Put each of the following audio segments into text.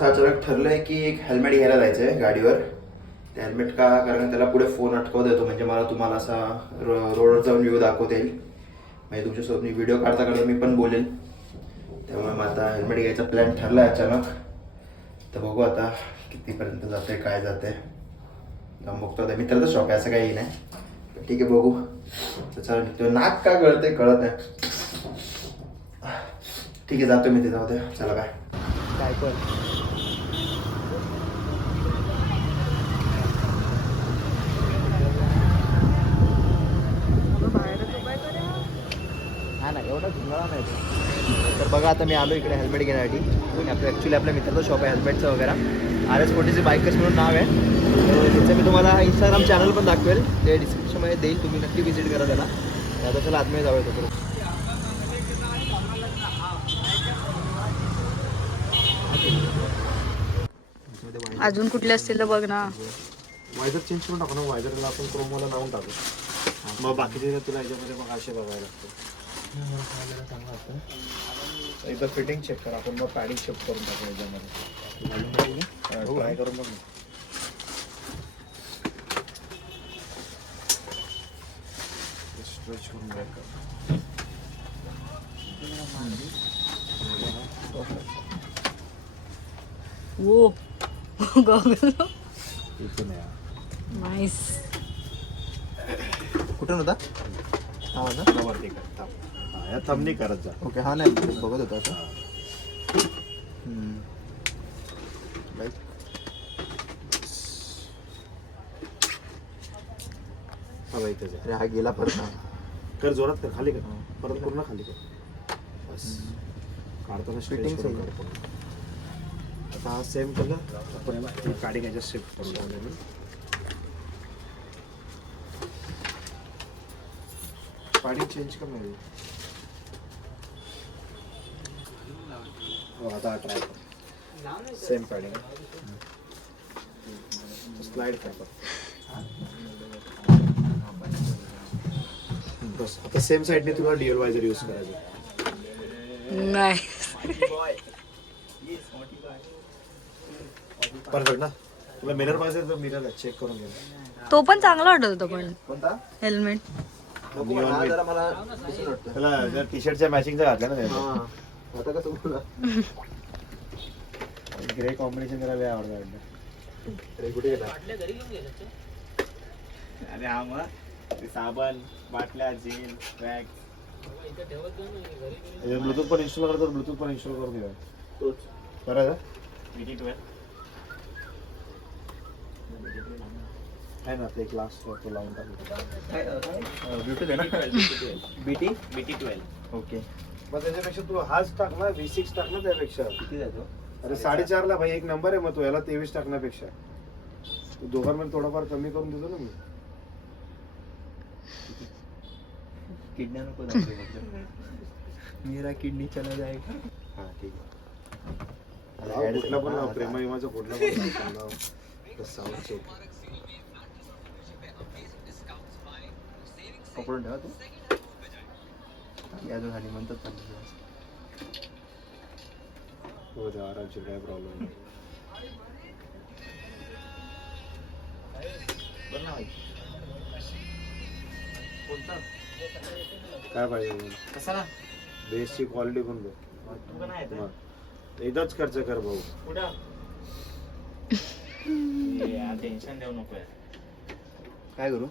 असं अचानक ठरलंय की एक हेल्मेट घ्यायला जायचं आहे गाडीवर. ते हेल्मेट का, कारण त्याला पुढे फोन अटकवता येतो, म्हणजे मला तुम्हाला असा रोडवर जाऊन व्ह्यू दाखवता येईल, म्हणजे तुमच्यासोबत मी व्हिडिओ काढता काढता मी पण बोलेल. त्यामुळे मग आता हेल्मेट घ्यायचा प्लॅन ठरला आहे अचानक. तर बघू आता कितीपर्यंत जाते, काय जाते. जाऊन बघतो. आता मित्राचं शॉप आहे, असं काही नाही. तर ठीक आहे, बघू. तर चला निघतो. नाक का गळते कळत नाही. ठीक आहे, जातो मी. ते जाऊ द्या. चला बाय. काय पण हा ना, एवढा झुंगळा नाही. तर बघा, आता मी आलो इकडे हेल्मेट घेण्यासाठी. ॲक्च्युली आपल्या मित्राचं शॉप आहे हेल्मेटचं वगैरे. RS40 बायकर्स म्हणून नाव आहे. तर त्याचं मी तुम्हाला इंस्टाग्राम चॅनल पण दाखवेल, ते डिस्क्रिप्शनमध्ये देईल. तुम्ही नक्की विजिट करा त्याला. आता चला आतमध्ये जाऊया तिकडे. अजून कुठले असतील तर बघ ना. वायझर चेंज करून टाकू ना. वायझरला आपण क्रोमवाला लावून टाकू. मग बाकीचे तुला याच्यामध्ये मग असे बघायला लागतं. एकदा फिटिंग चेक करा. आपण मग पॅडिंग शिफ्ट करून टाकू याच्यामध्ये. ट्राय करून बघ. स्ट्रेच करून बॅक कर. वो गॉगल इथून या. नाईस. कुठून होता हा होता? वरती कर. या थंबनी करत जा. ओके. हा नाही बघत होता असं. बाईक हा बाई त्याचा. अरे हा गेला परत. कर जोरात कर. खाली कर. परत पूर्ण खाली कर. बस. काढताना फिटिंग फिटिंग करतो. आता हा सेम कलर आपण ती पॅडिंग याच्यात शिफ्ट करून टाकू. पॅडिंग चेंज कर नाही. आता ट्राय कर. Same padding. स्लाइड कर. बस. आता सेम साईडने तुला डीएल वायझर यूज करायचं. नाही. परफेक्ट ना. तुला मिरर पाहिजे तर मिरर चेक करून घे. तो पण चांगला वाटत होता पण कोणता? हेल्मेट. हा जरा मला दिसून वाटतं. त्याला जर टी शर्टच्या मॅचिंगचा घातला ना त्याने. आता कसं बोला. ग्रे कॉम्बिनेशन जरा लय आवडतं. अरे कुठे गेला? अरे हा मग साबण, बाटल्या, जेल, बॅग. ब्लूटूथ पण इन्स्टॉल करतो. ब्लूटूथ पण इन्स्टॉल करून घ्या. तोच. करायचं BT12 आहे ना. ते क्लास तो लावून टाकू. ब्लूटूथ आहे ना. BT12 okay. मग त्याच्यापेक्षा तू हाच टाक ना. V6 टाक ना त्यापेक्षा. किती जातो? अरे 4.5 ला भाई एक नंबर आहे. मग तू याला 23 टाकण्यापेक्षा तू दोघांमध्ये थोडंफार कमी करून देतो ना मी. किडनी नको मेरा किडनी चला जाएगा. हा ठीक आहे. कुठला पण लाव. प्रेमाचा कुठला पण लाव. पकडून ठेवा तू. अजून खाली म्हणतात हो द्या आरामशीर. काय प्रॉब्लेम नाही. काय पाहिजे कसा ना बेसची क्वालिटी पण बघ. तू पण आहे मग एकदाच खर्च कर भाऊ. कुठं टेन्शन देऊ नको. काय करू?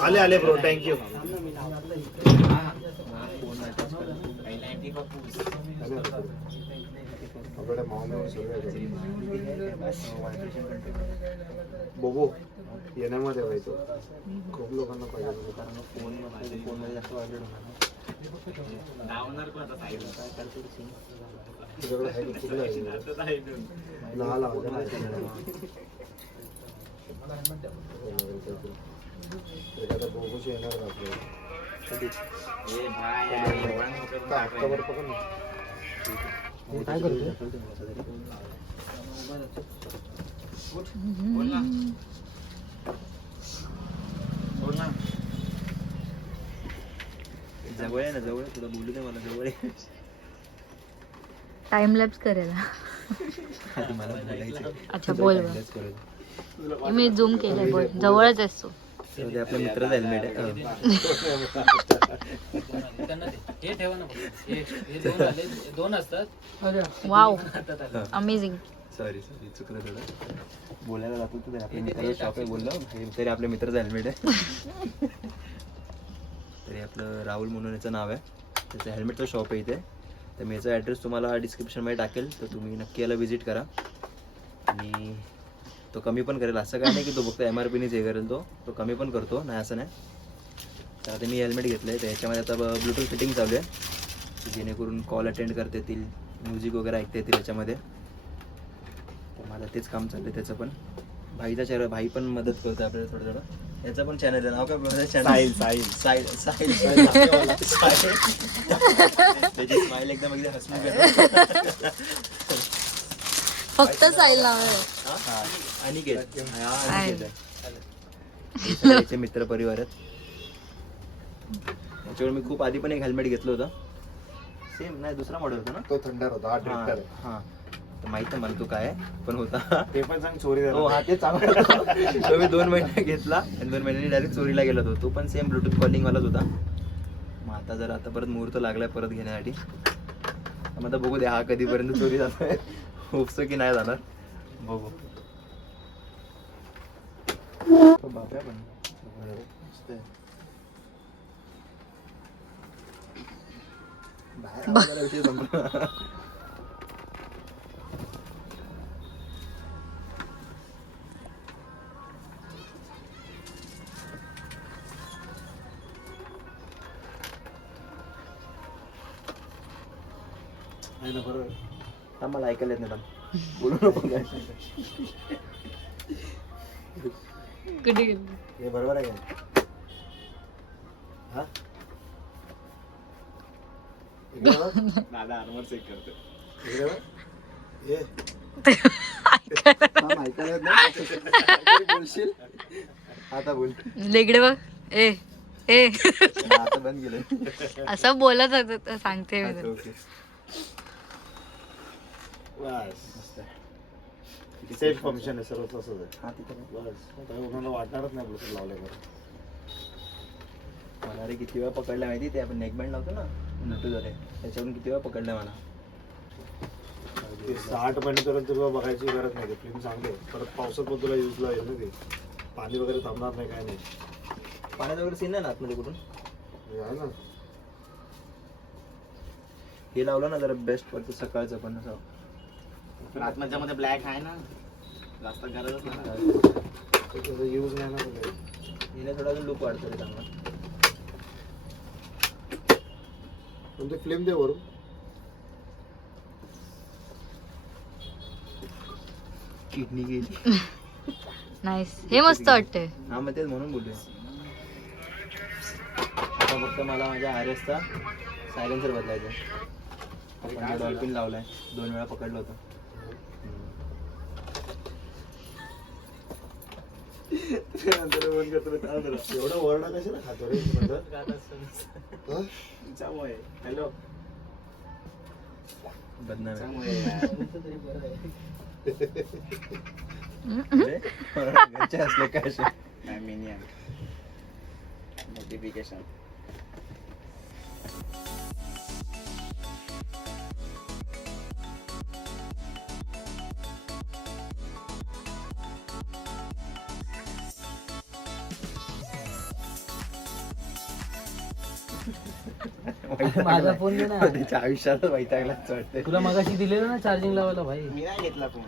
आले आले ब्रो. थँक्यू. आपल्याकडे माऊंट बघू येण्यामध्ये व्हायचं. खूप लोकांना पाहिजे. कारण फोनमध्ये जास्त वाजलं होणार. लावणार पण आता साईडला काय करतो सीन? तुझ्याकडे आहे का? कुठलं आहे? लहा लावा. एखादा बोगस येणार ना आपल्याला. हप्ताभर पकड ना. काय करतो? बोल ना. जवळ आहे ना, जवळ आहे. तुला बोलू दे, मला जवळ आहे. टाइम लॅप्स करेल. आधी मला बोलायचं. अच्छा बोल बा. Let's करू. मी झूम केलंय बोल, जवळच आहेस तू. तर ते आपल्या मित्राचं हेल्मेट आहे. हे ठेवा ना फक्त. हे दोन आले, दोन असतात. Wow amazing. सॉरी चुकलं थोडं. बोलायला जातो तू, आपल्या मित्राचं शॉप आहे बोललो. हे तरी आपल्या मित्राचं हेल्मेट आहे. तरी आपलं राहुल म्हणून याचं नाव आहे. त्याचं हेल्मेटचं शॉप आहे इथे. तर मी याचा ॲड्रेस तुम्हाला डिस्क्रिप्शनमध्ये टाकेल, तर तुम्ही नक्की याला व्हिजिट करा. आणि तो कमी पण करेल. असं काय नाही की तो फक्त MRPनेच हे करेल. तो कमी पण करतो, नाही असं नाही. तर आता मी हेल्मेट घेतलं आहे. तर याच्यामध्ये आता ब्लूटूथ फिटिंग चालू आहे, जेणेकरून कॉल अटेंड करता येतील, म्युझिक वगैरे ऐकता येतील याच्यामध्ये. तर माझं तेच काम चाललं आहे. त्याचं पण भाईचा चॅनल, भाई पण मदत करतो आपल्याला थोडं थोडं. याचं पण चॅनल आहे. नाव काय चॅनल? साहिल. त्याची स्माईल एकदम अगदी हसमुख आहे. फक्त साईल नाव आहे. अनिकेत आहे. त्याचे मित्र परिवार आहेत. त्याच्यावर मी खूप आधी पण एक हेल्मेट घेतलं होतं. सेम नाही, दुसरा मॉडेल होता ना तो थंडर होता, हा ड्रिफ्टर आहे. हा. तर माहित आहे मला तो काय पण होता. ते पण सांग चोरी हो हा, ते चांगला तो मी 2 महिने घेतला आणि 2 महिन्यांनी डायरेक्ट चोरीला गेला तो पण सेम ब्लूटूथ कॉलिंगवालाच होता. मग आता परत मुहूर्त लागलाय परत घेण्यासाठी. मग आता बघू द्या हा कधीपर्यंत चोरी जातोय. होपसो की नाही जाणार, बघू. बापऱ्या पण बाहेर विषय संपला. मला ऐकायला येत नाही. बोलू नको काय. कुठे गेली? हे बरोबर आहे का? हा दादा आर्मर चेक करतो. ऐकायला येत नाही. बोलशील आता बोल. लेगडे बघ. ए ए आता बंद केलं. असं बोलत होत, सांगते मी तुला. ओके. सेफ फंक्शन आहे सर्व तसंच आहे. हा तिथे काय? बस काही कोणाला वाटणारच नाही ब्लूटूथ लावल्यावर. मला अरे किती वेळा पकडला माहिती, ते आपण नेकबँड लावतो ना ब्लूटूथ मध्ये, त्याच्यावरून किती वेळा पकडलं मला. ते 60 महिन्यापर्यंत तुला बघायची गरज नाही. फिल्म चांगली आहे. परत पावसात पण तुला यूजला येईल ना ते. पाणी वगैरे थांबणार नाही, काय नाही. पाण्यात वगैरे सीन नाही ना आतमध्ये कुठून. हे आहे ना, हे लावलं ना जरा बेस्ट पडतं सकाळचं पण असं. पण आतमध्ये ब्लॅक आहे ना, जास्त गरजच नाही. त्याचा यूज नाही ना तुला. हिने थोडा अजून लुक वाढतो रे चांगला. पण ते फिल्म दे वरून. किडनी गेली. नाईस. हे मस्त वाटतंय. हा मग तेच म्हणून बोलतोय. आता फक्त मला माझ्या RS चा सायलेन्सर बदलायचा. आपण डॉल्फिन लावलाय, 2 वेळा पकडलं होतं. एवढा ओरडा कशाला खातो रे? हॅलो बदनाम हम्म. घरचे असले काय असे. Minion notification. माझा फोन दे ना. त्याच्या आयुष्याला वैतागलाच वाटतंय. तुला मगाशी दिलेलं ना चार्जिंग लावायला भाई. मी नाही घेतला फोन.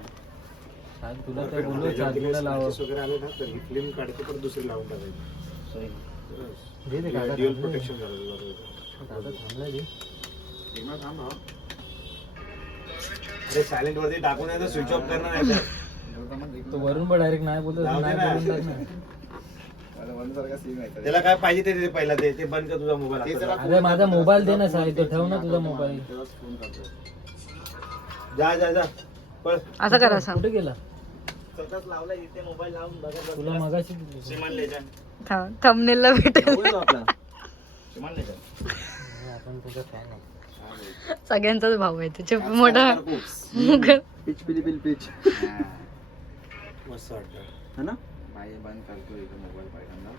सांग तुला तर बोललो चार्जिंगला लावा. वगैरे आले ना तर ही फिल्म काढते पण दुसरी लावून टाकायची. दे दे काका. ड्युअल प्रोटेक्शन झालं. दादा थांबला दे. अरे सायलेंट वरती टाकून आहे तर स्विच ऑफ करणार नाही तर. तो वरून पण डायरेक्ट नाही बोलतो, जाऊ दे नाही ना. बोलून टाक ना. त्याला काय पाहिजे ते पहिला ते बंद कर तुझा मोबाईल. अरे माझा मोबाईल दे ना साई, तो ठेव ना तुझा मोबाईल. जा जा जा पळ. असं करा सांग. कुठे गेला स्वतःच लावला इथे मोबाईल लावून बघत तुला मगाशी दिलेलं. श्रीमान लेजंड. थंबनेलला भेटेल. बोल ना आपला. किमान नाही का? सगळ्यांचाच भाऊ आहे त्याच्या मोठा पिच पिली पिल पिच मस्त वाटतं है ना. बाई बंद करतो इथं मोबाईल पहिल्यांदा.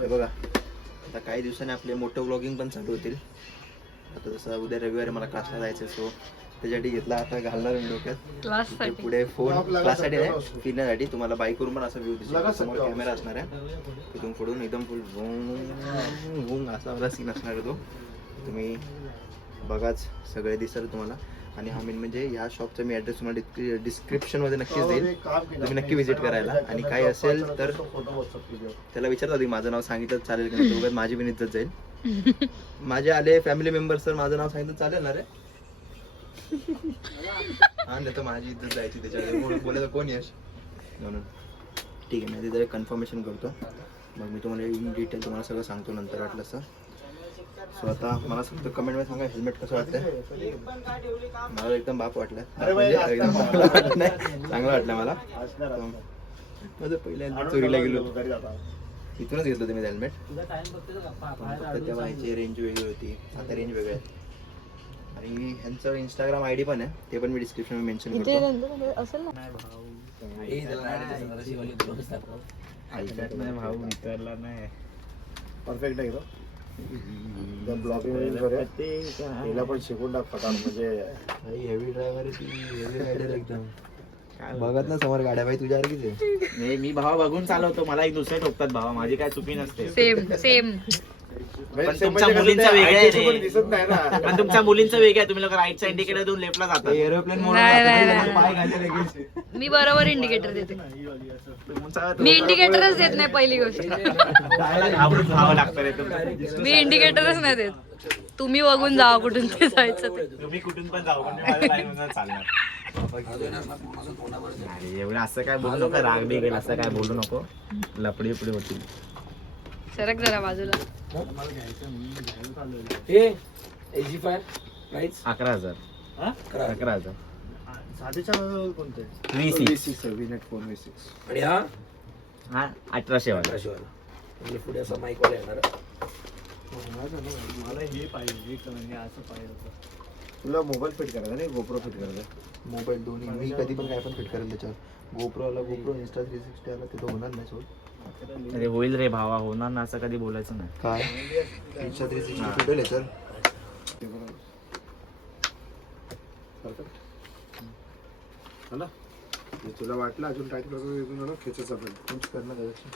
हे बघा आता काही दिवसांनी आपले मोठं व्लॉगिंग पण चालू होतील. आता जसं उद्या रविवारी मला क्लासला जायचं सो त्याच्यासाठी घेतला आता घालणार मी डोक्यात. क्लाससाठी पुढे फोन क्लाससाठी नाही फिरण्यासाठी. तुम्हाला बाईकवरून पण असा व्ह्यू दिसेल. समोर कॅमेरा असणार आहे तिथून पुढून एकदम फुल भूंग असा मला सीन असणार आहे तो. तुम्ही बघाच सगळे दिसेल तुम्हाला. आणि हा मेन म्हणजे या शॉपचा मी ॲड्रेस तुम्हाला डिस्क्रिप्शनमध्ये नक्कीच देईल. तुम्ही नक्की व्हिजिट करायला. आणि काही असेल तर त्याला विचारता आधी माझं नाव सांगितलं चालेल की नाही. उगाच माझी पण इज्जत जाईल. माझे आले फॅमिली मेंबर्स तर माझं नाव सांगितलं चालेल ना रे. हा नाही तर माझी इज्जत जायची त्याच्यामध्ये. बोलायचं कोण यश म्हणून. ठीक आहे मी तिथे कन्फर्मेशन करतो. मग मी तुम्हाला इन डिटेल तुम्हाला सगळं सांगतो नंतर वाटलं असं. सो आता मला फक्त कमेंटमध्ये सांगा हेल्मेट कसं वाटतंय. मला एकदम बाप वाटलं. म्हणजे एकदम चांगलं वाटलं मला. माझं पहिल्या चोरीला गेलो इथूनच घेतलं होतं मी हेल्मेट. फक्त तेव्हा ह्याची रेंज वेगळी होती. आता रेंज वेगळी आहे. आणि ह्यांचं इंस्टाग्राम आयडी पण आहे. ते पण मी डिस्क्रिप्शनमध्ये मेन्शन करतो. असेल ना भाऊ विचारला नाही. परफेक्ट आहे का ब्लॉगिंग तिला पण शिकून टाक पटान. म्हणजे हेवी ड्रायव्हर हेवी रायडर एकदम. बघत ना समोर गाड्या भाई तुझ्या नाही मी भावा बघून चालवतो. मला एक दुसरे ठोकतात भावा. माझी काय चुकी नसते. Same same. पण तुमच्या मुलींचं वेगळं आहे रे. दिसत नाही ना. पण तुमच्या मुलींचं वेगळं आहे. तुम्ही लोक राईट साइड इंडिकेटर देऊन लेफ्टला जातात. एरोप्लेन मी बरोबर इंडिकेटर देते. तुमचा मी इंडिकेटरच देत नाही पहिली गोष्ट. खावं लागतं रे तुमचं. मी इंडिकेटरच नाही देत. तुम्ही बघून जावा कुठून ते जायचं ते. तुम्ही कुठून पण जाऊ पण माझ्या लाईनवर चालणार. अरे एवढं असं काय बोलू नको. राग बी गेला असं काय बोलू नको. लपडी उपडी होती. सरक जरा बाजूला. 11,000. 11,000. साधीच्या कोणते V6. आणि हा हा 1800 वाला. म्हणजे पुढे असं माईक वाला येणार. मला हे पाहिजे असं पाहिजे होतं. तुला मोबाईल फिट करायचा नाही गोप्रो फिट करायचा. मोबाईल दोन्ही मी कधी पण काय पण फिट करेल त्याच्यावर. गोप्रोला गोप्रो इंस्टा 360 आला ते तर होणार नाही सोड. अरे होईल रे भावा. होणार ना असं कधी बोलायचं नाही. काय इंस्टा 360 फिटेल आहे सर. ना तुला वाटलं अजून टाईट करून खेचायचा पण करणं त्यापेक्षा.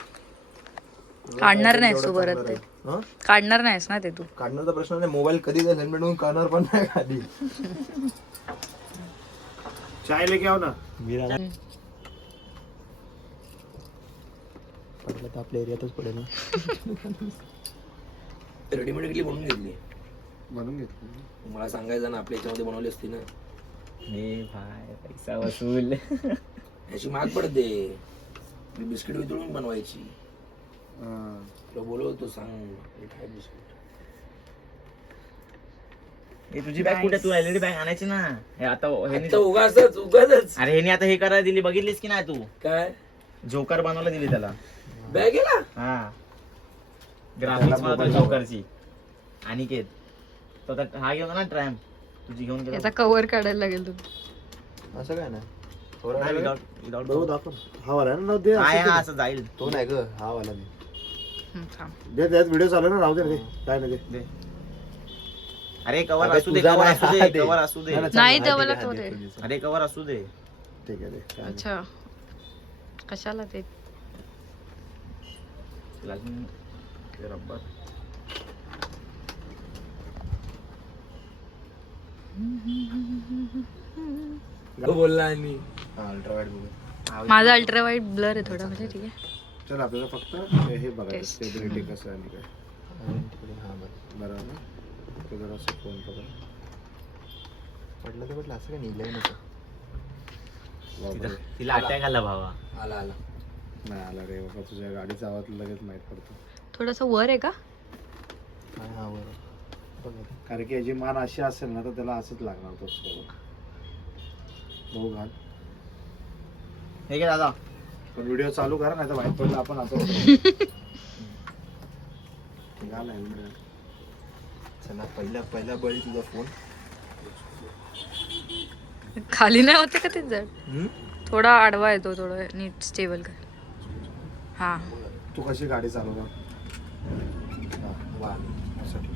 काढणार नाहीस तू परत ते. हं? काढणार नाहीस ना ते तू. काढण्याचा प्रश्न नाही. मोबाईल कधी जाईल हेल्मेट म्हणून काढणार पण नाही खाली. चाय लेके आओ ना. पडलं तर आपल्या एरियातच पडेल ना. रेडीमेडली बनवून घेतली. म्हणून घेतली मला सांगायचं ना आपल्या याच्यामध्ये बनवली असती ना. हे भाई पैसा वसूल. याची महाग पडते. मी बिस्किट वितळून बनवायची. तुला बोलवतो सांग काय बिस्किट. हे तुझी बॅग कुठे. तू एलईडी बॅग आणायची ना. हे आता आता उगाच अरे ह्याने आता हे करायला दिली. बघितलीस की नाही तू. काय जोकर बनवायला दिली त्याला. बॅग गेला. हा ग्राफिक्स बनवतो जोकरची. अनिकेत तो आता हा घेऊन ना ट्रॅम तुझी घेऊन गेला. याचा कव्हर काढायला लागेल तू. असं काय नाही. नाही, without बघू दाखव. हा वाला ना नव्हते काय हा असं जाईल. तो नाही ग हा वाला मी. थांब. दे त्यात व्हिडिओ चालू ना. राहू दे रे काय नाही दे. अरे कवर अबे असू दे. तुझा कवर नाही, असू हा दे. दे. कवर असू दे. नाही, नाही हा तर दे, मला हा तो दे, दे. तुझी. अरे कवर असू दे. ठीक आहे. अच्छा कशाला ते. त्याला अजून ते रब्बर बोलला आणि अल्ट्रा वाईड बघू. माझा अल्ट्रा वाईट ब्लर आहे थोडा म्हणजे ठीक आहे. चल आपल्याला फक्त हे बघायचं Test. स्टेबिलिटी कसं आहे आणि काय. हा बरं. बरोबर तो जरा असं फोन पकड. पडलं तर पडलं, असं काय निघलंय नव्हतं. बापरे. तिला अटॅक आला भावा. आला आला नाही आला रे बाबा, तुझ्या गाडीचा आवाज लगेच माहीत पडतो. थोडासा वर आहे का? हा बरं. बघ आता. कारण की याची मान अशी असेल ना तर त्याला असंच लागणार तो सोबत. भाऊ घाल. हे घे दादा. पण व्हिडिओ चालू करा नाही तर माहीत पडलं आपण असं होतं. घाल helmet. चला पहिला बळी तुझा फोन. खाली नाही होते का ते जड? थोडा आडवा येतो, थोडं नीट स्टेबल कर. हा तू कशी गाडी चालवणार? हा वा असं ठेव.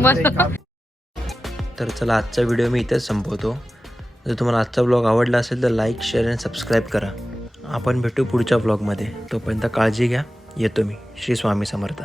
मला तर चला आजचा व्हिडिओ मी इथेच संपवतो. जर तुम्हाला आजचा ब्लॉग आवडला असेल तर लाईक, शेअर आणि सबस्क्राईब करा. आपण भेटू पुढच्या ब्लॉगमध्ये. तोपर्यंत काळजी घ्या. येतो मी. श्री स्वामी समर्थ.